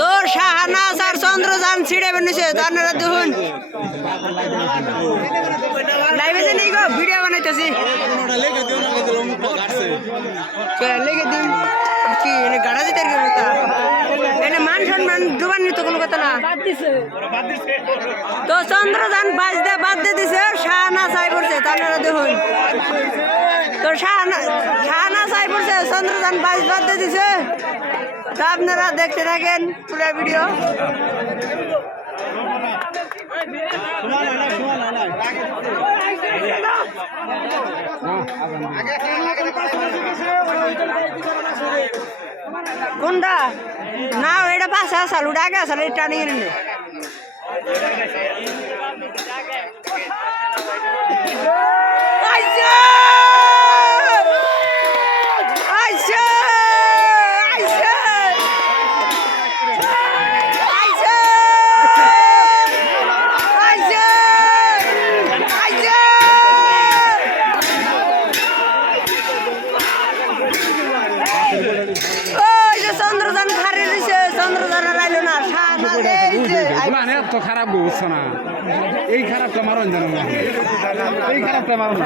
তোর শাহনাজ আর চন্দ্রযান ছিড়ে বেনিছে আপনারা দেখুন লাইভে যে নেই গো ভিডিও বানাইতেছি লেগে দিন কি এনে গাড়া দিতে কি কথা এনে মান সম্মান ডুবান নিত কোনো কথা না তো চন্দ্রযান বাদ দিয়ে দিছে শাহনাজ আই পড়ছে আপনারা দেখুন তো শাহনাজ আই পড়ছে চন্দ্রযান বাদ দিয়ে দিছে তা আপনারা দেখতে থাকেন পুরো ভিডিও কোনটা না এটা পাশে আসাল ওটা আগে আসাল এটা নিয়ে নিলে চন্দ্রযান খারে রয়েছে চন্দ্রযান রাইল না তো খারাপ বুঝছো না এই খারাপটা মারণ জানো এই খারাপটা মারণ